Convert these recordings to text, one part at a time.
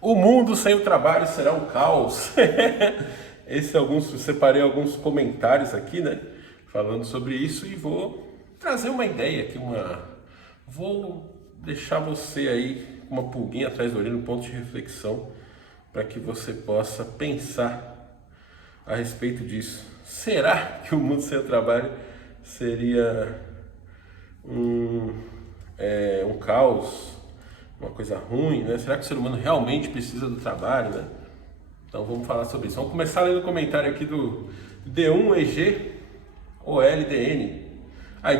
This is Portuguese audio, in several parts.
O mundo sem o trabalho será um caos. Separei alguns comentários aqui, né? Falando sobre isso e vou trazer uma ideia aqui, vou deixar você aí com uma pulguinha atrás da orelha, um ponto de reflexão, para que você possa pensar a respeito disso. Será que o mundo sem o trabalho seria um caos, uma coisa ruim, né? Será que o ser humano realmente precisa do trabalho, né? Então vamos falar sobre isso. Vamos começar lendo o comentário aqui do D1EG OLDN.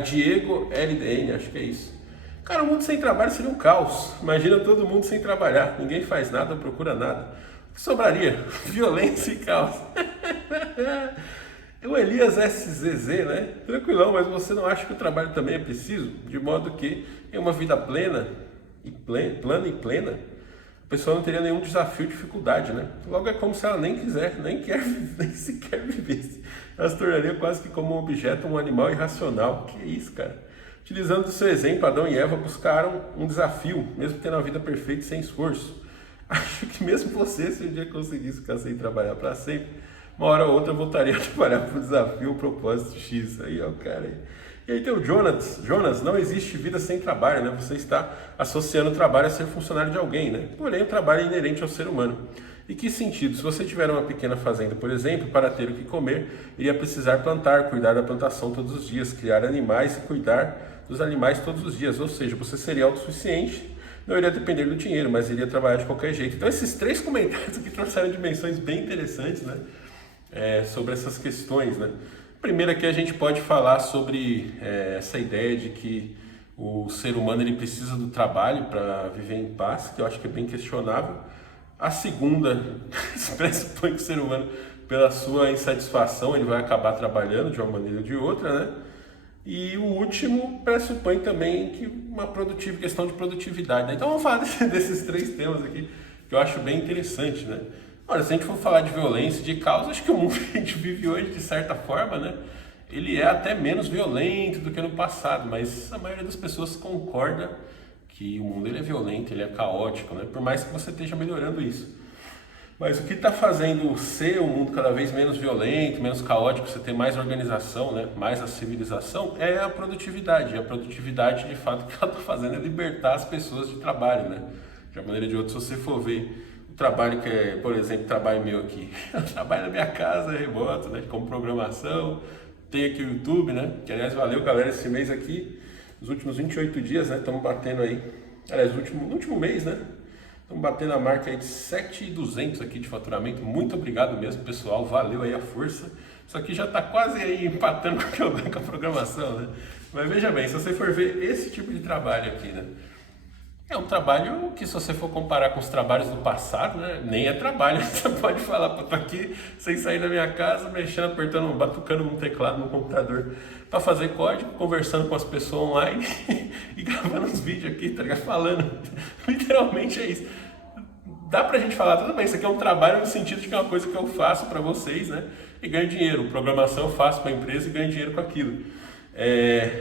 Diego LDN, acho que é isso. Cara, o mundo sem trabalho seria um caos. Imagina todo mundo sem trabalhar. Ninguém faz nada, não procura nada. O que sobraria? Violência e caos. O Elias SZZ, né? Tranquilão, mas você não acha que o trabalho também é preciso? De modo que em uma vida plena, a pessoa não teria nenhum desafio, dificuldade, né? Logo é como se ela nem sequer vivesse. Ela se tornaria quase que como um objeto, um animal irracional. Que é isso, cara? Utilizando o seu exemplo, Adão e Eva buscaram um desafio, mesmo tendo a vida perfeita e sem esforço. Acho que mesmo você, se um dia conseguisse ficar sem trabalhar para sempre, uma hora ou outra voltaria a trabalhar para o desafio, o propósito X. Aí, ó, cara aí. E aí tem o Jonas, não existe vida sem trabalho, né? Você está associando o trabalho a ser funcionário de alguém, né? Porém, o trabalho é inerente ao ser humano. E que sentido? Se você tiver uma pequena fazenda, por exemplo, para ter o que comer, iria precisar plantar, cuidar da plantação todos os dias, criar animais e cuidar dos animais todos os dias. Ou seja, você seria autossuficiente, não iria depender do dinheiro, mas iria trabalhar de qualquer jeito. Então, esses três comentários aqui trouxeram dimensões bem interessantes, né? Sobre essas questões, né? Primeiro aqui a gente pode falar sobre essa ideia de que o ser humano ele precisa do trabalho para viver em paz, que eu acho que é bem questionável. A segunda pressupõe que o ser humano, pela sua insatisfação, ele vai acabar trabalhando de uma maneira ou de outra, né? E o último pressupõe também que questão de produtividade, né? Então vamos falar desses três temas aqui, que eu acho bem interessante, né? Olha, se a gente for falar de violência, de caos, acho que o mundo que a gente vive hoje, de certa forma, né, ele é até menos violento do que no passado, mas a maioria das pessoas concorda que o mundo ele é violento, ele é caótico, né, por mais que você esteja melhorando isso. Mas o que está fazendo ser um mundo cada vez menos violento, menos caótico, você ter mais organização, né, mais a civilização, é a produtividade. E a produtividade, de fato, o que ela está fazendo é libertar as pessoas de trabalho, né. De uma maneira ou de outra, se você for ver o trabalho que é, por exemplo, trabalho meu aqui, eu trabalho na minha casa, remoto, né, como programação, tem aqui o YouTube, né, que aliás valeu galera, esse mês aqui, nos últimos 28 dias, né, estamos batendo aí, aliás, no último mês, né, estamos batendo a marca aí de 7.200 aqui de faturamento, muito obrigado mesmo pessoal, valeu aí a força, isso aqui já está quase aí empatando com o que eu ganho com a programação, né, mas veja bem, se você for ver esse tipo de trabalho aqui, né, é um trabalho que, se você for comparar com os trabalhos do passado, né, nem é trabalho. Você pode falar, pô, tô aqui sem sair da minha casa, mexendo, apertando, batucando um teclado no computador para fazer código, conversando com as pessoas online e gravando uns vídeos aqui, tá ligado? Falando. Literalmente é isso. Dá pra gente falar, tudo bem, isso aqui é um trabalho no sentido de que é uma coisa que eu faço para vocês, né? E ganho dinheiro. Programação eu faço para a empresa e ganho dinheiro com aquilo.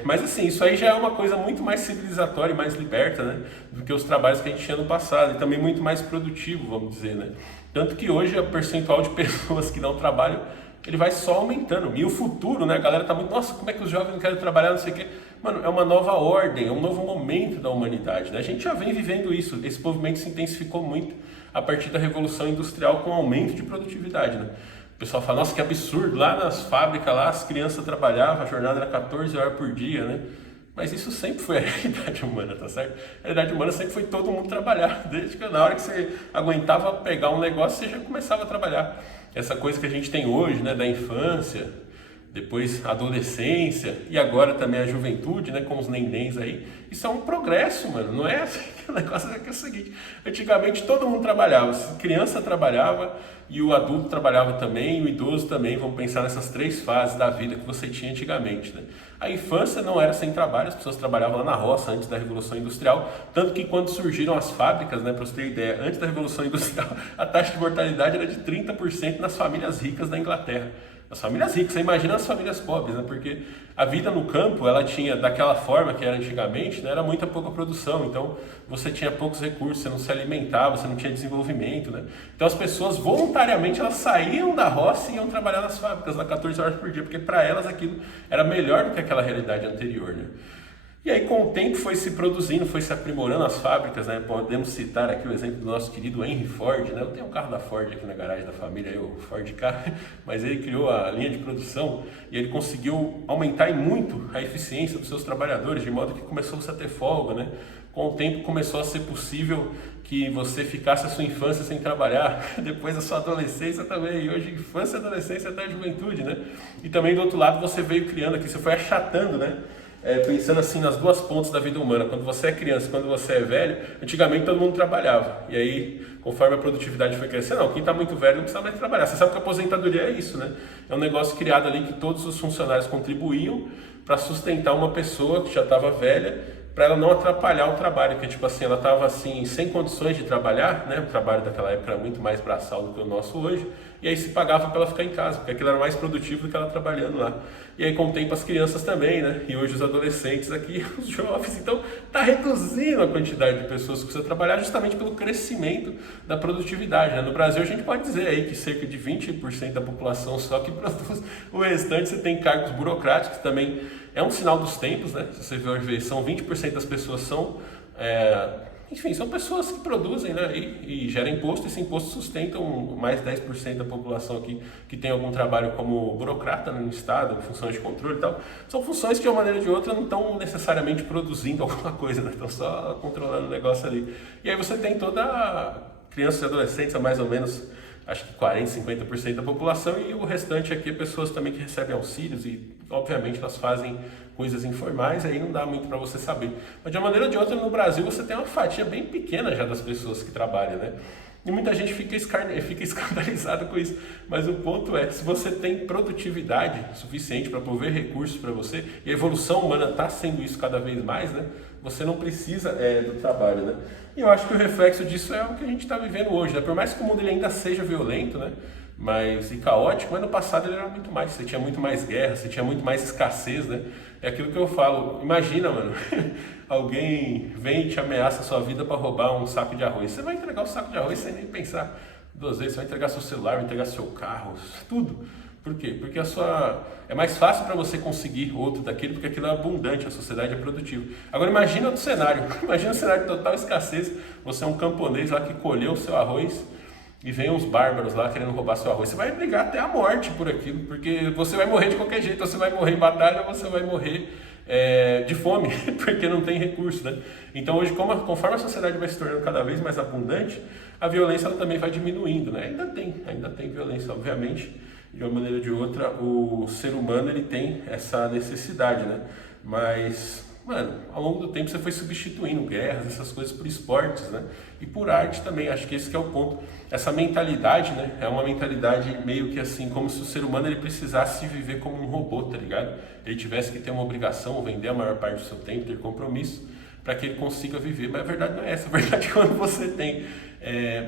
Mas assim, isso aí já é uma coisa muito mais civilizatória e mais liberta, né, do que os trabalhos que a gente tinha no passado, e também muito mais produtivo, vamos dizer, né? Tanto que hoje o percentual de pessoas que não trabalham, ele vai só aumentando. E o futuro, né, a galera tá muito, nossa, como é que os jovens não querem trabalhar, não sei o quê. Mano, é uma nova ordem, é um novo momento da humanidade, né? A gente já vem vivendo isso, esse movimento se intensificou muito a partir da Revolução Industrial com o aumento de produtividade, né? O pessoal fala, nossa, que absurdo, lá nas fábricas, lá as crianças trabalhavam, a jornada era 14 horas por dia, né? Mas isso sempre foi a realidade humana, tá certo? A realidade humana sempre foi todo mundo trabalhar, desde que na hora que você aguentava pegar um negócio, você já começava a trabalhar. Essa coisa que a gente tem hoje, né, da infância, depois a adolescência e agora também a juventude, né, com os nenéns aí, isso é um progresso, mano, não é assim, o negócio é que é o seguinte, antigamente todo mundo trabalhava, a criança trabalhava e o adulto trabalhava também, e o idoso também, vamos pensar nessas três fases da vida que você tinha antigamente, né? A infância não era sem trabalho, as pessoas trabalhavam lá na roça antes da Revolução Industrial, tanto que quando surgiram as fábricas, né, para você ter ideia, antes da Revolução Industrial, a taxa de mortalidade era de 30% nas famílias ricas da Inglaterra. As famílias ricas, você imagina as famílias pobres, né? Porque a vida no campo, ela tinha, daquela forma que era antigamente, né? Era muita pouca produção, então você tinha poucos recursos, você não se alimentava, você não tinha desenvolvimento, né? Então as pessoas voluntariamente, elas saíam da roça e iam trabalhar nas fábricas, lá 14 horas por dia, porque para elas aquilo era melhor do que aquela realidade anterior, né? E aí, com o tempo, foi se produzindo, foi se aprimorando as fábricas, né? Podemos citar aqui o exemplo do nosso querido Henry Ford, né? Eu tenho um carro da Ford aqui na garagem da família, o Ford Ka, mas ele criou a linha de produção e ele conseguiu aumentar em muito a eficiência dos seus trabalhadores, de modo que começou-se a ter folga, né? Com o tempo, começou a ser possível que você ficasse a sua infância sem trabalhar, depois a sua adolescência também, e hoje infância, adolescência até a juventude, né? E também do outro lado, você veio criando aqui, você foi achatando, né? Pensando assim nas duas pontas da vida humana, quando você é criança e quando você é velho, antigamente todo mundo trabalhava, e aí conforme a produtividade foi crescendo, não, quem está muito velho não precisa mais trabalhar. Você sabe que a aposentadoria é isso, né? É um negócio criado ali que todos os funcionários contribuíam para sustentar uma pessoa que já estava velha, para ela não atrapalhar o trabalho, que tipo assim, ela estava assim, sem condições de trabalhar, né? O trabalho daquela época era muito mais braçal do que o nosso hoje, e aí se pagava para ela ficar em casa, porque aquilo era mais produtivo do que ela trabalhando lá. E aí com o tempo as crianças também, né? E hoje os adolescentes aqui, os jovens, então está reduzindo a quantidade de pessoas que precisam trabalhar justamente pelo crescimento da produtividade, né? No Brasil a gente pode dizer aí que cerca de 20% da população só que produz, o restante você tem cargos burocráticos, que também é um sinal dos tempos, né? Se você ver, são 20% das pessoas são, enfim, são pessoas que produzem, né? E geram imposto, e esse imposto sustentam mais 10% da população aqui que tem algum trabalho como burocrata, né, no Estado, funções de controle e tal. São funções que de uma maneira ou de outra não estão necessariamente produzindo alguma coisa, né? Estão só controlando o negócio ali. E aí você tem toda a crianças e adolescentes, a mais ou menos, acho que 40%, 50% da população, e o restante aqui é pessoas também que recebem auxílios e, obviamente, elas fazem coisas informais, aí não dá muito para você saber. Mas de uma maneira ou de outra, no Brasil, você tem uma fatia bem pequena já das pessoas que trabalham, né? E muita gente fica escandalizada com isso. Mas o ponto é, se você tem produtividade suficiente para prover recursos para você, e a evolução humana está sendo isso cada vez mais, né? Você não precisa do trabalho, né? E eu acho que o reflexo disso é o que a gente está vivendo hoje, né? Por mais que o mundo ele ainda seja violento, né? E caótico, mas no passado ele era muito mais, você tinha muito mais guerra, você tinha muito mais escassez, né? É aquilo que eu falo, imagina, mano, alguém vem e te ameaça a sua vida para roubar um saco de arroz. Você vai entregar o saco de arroz sem nem pensar duas vezes, você vai entregar seu celular, vai entregar seu carro, tudo. Por quê? Porque é mais fácil para você conseguir outro daquilo, porque aquilo é abundante, a sociedade é produtiva. Agora imagina outro cenário, imagina um cenário de total escassez, você é um camponês lá que colheu o seu arroz, e vem uns bárbaros lá querendo roubar seu arroz. Você vai brigar até a morte por aquilo, porque você vai morrer de qualquer jeito, você vai morrer em batalha, ou você vai morrer de fome, porque não tem recurso, né? Então hoje, conforme a sociedade vai se tornando cada vez mais abundante, a violência ela também vai diminuindo, né? Ainda tem violência, obviamente, de uma maneira ou de outra, o ser humano ele tem essa necessidade, né? Mas, mano, ao longo do tempo você foi substituindo guerras, essas coisas por esportes, né? E por arte também, acho que esse que é o ponto. Essa mentalidade, né? É uma mentalidade meio que assim, como se o ser humano ele precisasse viver como um robô, tá ligado? Ele tivesse que ter uma obrigação, vender a maior parte do seu tempo, ter compromisso, para que ele consiga viver. Mas a verdade não é essa. A verdade é que quando você tem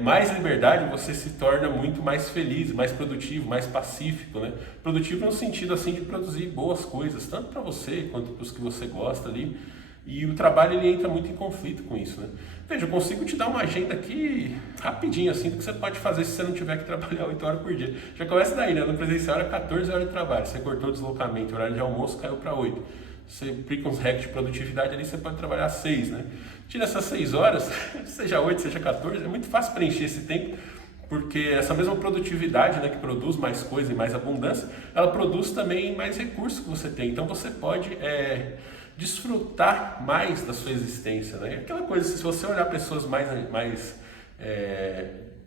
mais liberdade, você se torna muito mais feliz, mais produtivo, mais pacífico, né? Produtivo no sentido assim de produzir boas coisas, tanto para você quanto para os que você gosta ali. E o trabalho ele entra muito em conflito com isso, né? Veja, eu consigo te dar uma agenda aqui rapidinho assim do que você pode fazer se você não tiver que trabalhar 8 horas por dia. Já começa daí, né? No presencial era 14 horas de trabalho, você cortou o deslocamento, o horário de almoço caiu para 8. Você aplica uns hacks de produtividade ali, você pode trabalhar 6, né? Tira essas 6 horas, seja 8, seja 14, é muito fácil preencher esse tempo, porque essa mesma produtividade, né, que produz mais coisa e mais abundância, ela produz também mais recursos que você tem. Então você pode desfrutar mais da sua existência, né? Aquela coisa, se você olhar pessoas mais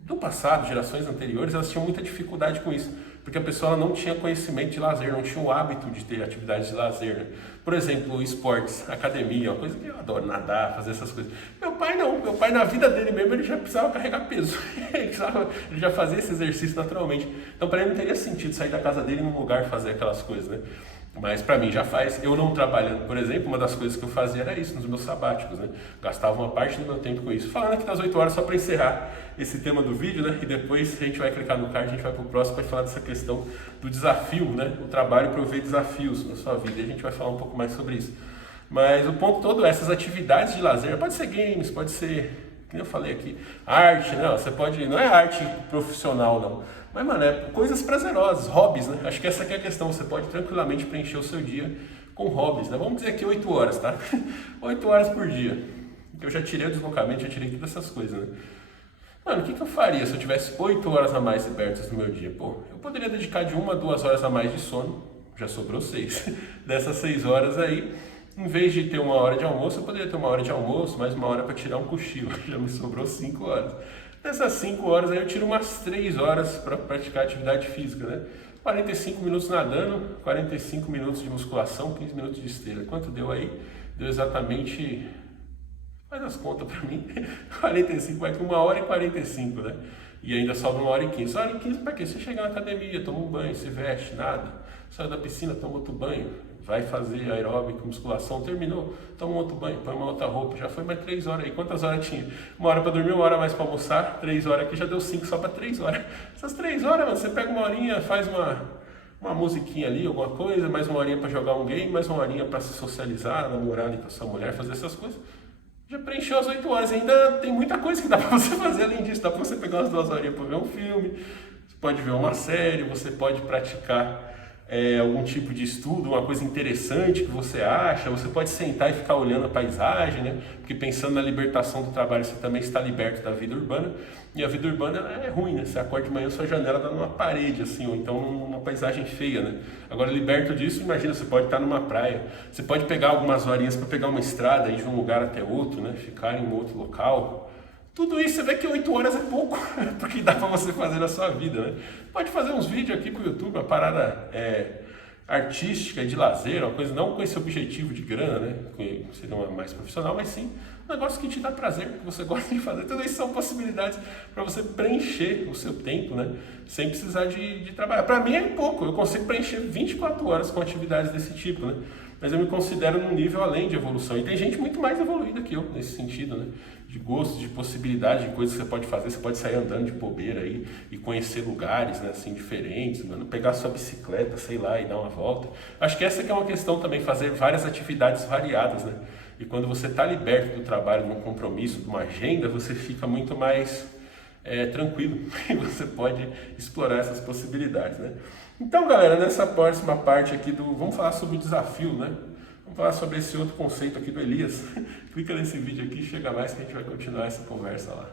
do passado, gerações anteriores, elas tinham muita dificuldade com isso, porque a pessoa ela não tinha conhecimento de lazer, não tinha o hábito de ter atividades de lazer, né? Por exemplo, esportes, academia, uma coisa que eu adoro, nadar, fazer essas coisas. Meu pai não, meu pai na vida dele mesmo ele já precisava carregar peso, ele já fazia esse exercício naturalmente. Então para ele não teria sentido sair da casa dele e num lugar fazer aquelas coisas, né? Mas para mim já faz. Eu não trabalhando, por exemplo, uma das coisas que eu fazia era isso nos meus sabáticos, né? Gastava uma parte do meu tempo com isso. Falando aqui das 8 horas, só para encerrar, esse tema do vídeo, né? E depois a gente vai clicar no card, a gente vai pro próximo para falar dessa questão do desafio, né? O trabalho prover desafios na sua vida. E a gente vai falar um pouco mais sobre isso. Mas o ponto todo é essas atividades de lazer, pode ser games, pode ser, como eu falei aqui, arte, né? Você pode, não é arte profissional não, mas mano, é coisas prazerosas, hobbies, né? Acho que essa aqui é a questão, você pode tranquilamente preencher o seu dia com hobbies, né? Vamos dizer aqui 8 horas, tá? 8 horas por dia. Eu já tirei o deslocamento, já tirei todas essas coisas, né? Mano, o que eu faria se eu tivesse 8 horas a mais libertas no meu dia? Pô, eu poderia dedicar de 1 a 2 horas a mais de sono, já sobrou 6. Dessas 6 horas aí, em vez de ter 1 hora de almoço, eu poderia ter 1 hora de almoço, mais 1 hora para tirar um cochilo, já me sobrou 5 horas. Dessas 5 horas aí eu tiro umas 3 horas para praticar atividade física, né? 45 minutos nadando, 45 minutos de musculação, 15 minutos de esteira. Quanto deu aí? Deu exatamente... Faz as contas pra mim, 45, vai com 1 hora e 45, né? E ainda sobra 1 hora e 15. 1 hora e 15 pra quê? Você chega na academia, toma um banho, se veste, nada. Sai da piscina, toma outro banho. Vai fazer aeróbico, musculação, terminou, toma um outro banho, põe uma outra roupa. Já foi mais 3 horas aí. Quantas horas tinha? 1 hora pra dormir, 1 hora mais pra almoçar, 3 horas aqui, já deu 5 só pra 3 horas. Essas 3 horas, mano, você pega 1 horinha, faz uma musiquinha ali, alguma coisa, mais 1 horinha pra jogar um game, mais 1 horinha pra se socializar, namorar ali com a sua mulher, fazer essas coisas. Já preencheu as 8 horas, ainda tem muita coisa que dá pra você fazer além disso. Dá pra você pegar umas 2 horinhas pra ver um filme, você pode ver uma série, você pode praticar algum tipo de estudo, uma coisa interessante que você acha, você pode sentar e ficar olhando a paisagem, né? Porque pensando na libertação do trabalho, você também está liberto da vida urbana, e a vida urbana é ruim, né? Você acorda de manhã, sua janela dá numa parede, assim, ou então numa paisagem feia, né? Agora, liberto disso, imagina, você pode estar numa praia, você pode pegar algumas horinhas para pegar uma estrada, ir de um lugar até outro, né? Ficar em um outro local. Tudo isso, você vê que 8 horas é pouco, porque dá pra você fazer na sua vida, né? Pode fazer uns vídeos aqui pro YouTube, uma parada artística, de lazer, uma coisa não com esse objetivo de grana, né? Que seria uma mais profissional, mas sim um negócio que te dá prazer, que você gosta de fazer. Tudo isso são possibilidades para você preencher o seu tempo, né? Sem precisar de trabalhar. Para mim é pouco, eu consigo preencher 24 horas com atividades desse tipo, né? Mas eu me considero num nível além de evolução. E tem gente muito mais evoluída que eu nesse sentido, né? De gostos, de possibilidade, de coisas que você pode fazer. Você pode sair andando de bobeira aí e conhecer lugares, né, assim, diferentes, mano. Pegar sua bicicleta, sei lá, e dar uma volta. Acho que essa que é uma questão também, fazer várias atividades variadas, né? E quando você está liberto do trabalho, de um compromisso, de uma agenda, você fica muito mais tranquilo e você pode explorar essas possibilidades, né? Então, galera, nessa próxima parte aqui vamos falar sobre o desafio, né? Vamos falar sobre esse outro conceito aqui do Elias. Clica nesse vídeo aqui, chega mais que a gente vai continuar essa conversa lá.